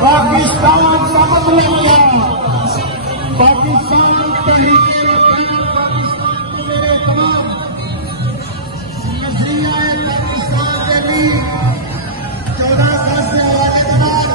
पाकिस्तान का मतलब क्या? पाकिस्तान तहरीके पाकिस्तान को मेरे तमाम नजरिया पाकिस्तान के भी 14 अगस्त के हवाले के बाद